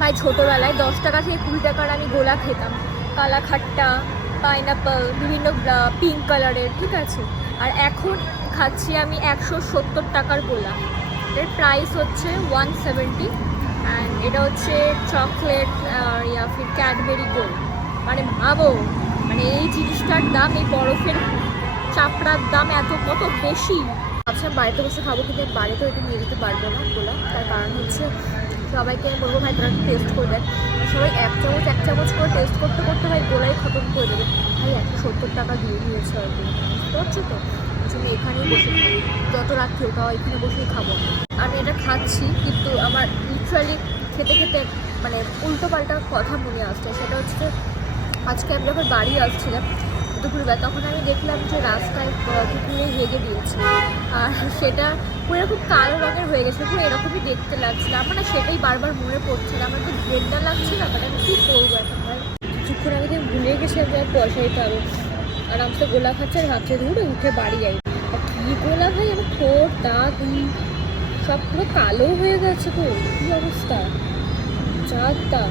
ভাই ছোটোবেলায় 10 টাকা থেকে 20 টাকার আমি গোলা খেতাম, কালা খাট্টা, পাইনাপল, বিভিন্ন পিঙ্ক কালারের, ঠিক আছে। আর এখন খাচ্ছি আমি 170 টাকার গোলা। এর প্রাইস হচ্ছে 170, অ্যান্ড এটা হচ্ছে চকলেট ইয়া ফির ক্যাডবেরি গোল্ড। মানে ভাবো, মানে এই জিনিসটার দাম, এই বরফের চাপড়ার দাম কত বেশি। আচ্ছা বাড়িতে বসে খাবো, কিন্তু বাড়িতে ওইটা নিয়ে যেতে পারবো না গোলা। তার কারণ হচ্ছে সবাইকে বলবো ভাই তোরা টেস্ট করে দেখ, সবাই এক চামচ করে টেস্ট করতে করতে ভাই গোলাই খতম করে দেবে। ভাই 170 টাকা দিয়ে দিয়েছে আর কি, বুঝতে পারছো তো। আমি এখানেই বসে খাবো, যত রাত্রি ওটাও এখানে বসেই খাবো। আমি এটা খাচ্ছি, কিন্তু আমার লিটারালি খেতে খেতে মানে উল্টো পাল্টা কথা মনে আসছে। সেটা হচ্ছে আজকে আমি যখন বাড়ি আসছিলাম দুপুরবেলা, তখন আমি দেখলাম যে রাস্তায় কুকুরে হেগে দিয়েছে, আর সেটা পুরো এরকম কালো রঙের হয়ে গেছে, পুরো এরকমই দেখতে লাগছিল। আমার না সেটাই বারবার মনে পড়ছিল, আমার তো ঘেন্না লাগছিল, বাট আমি কী করবো এখন ভাই। কিছুক্ষণ আগে তো ভুলে গেছি আমি আর পয়সা দিতে হবে। আরামসে গোলা খাচ্ছে আর ভাবছে ধরে উঠে বাড়ি যাই। আর কী গোলা ভাই, আমার ঠোঁট দাঁত সব পুরো কালো হয়ে গেছে, তো কী অবস্থা, যা তা।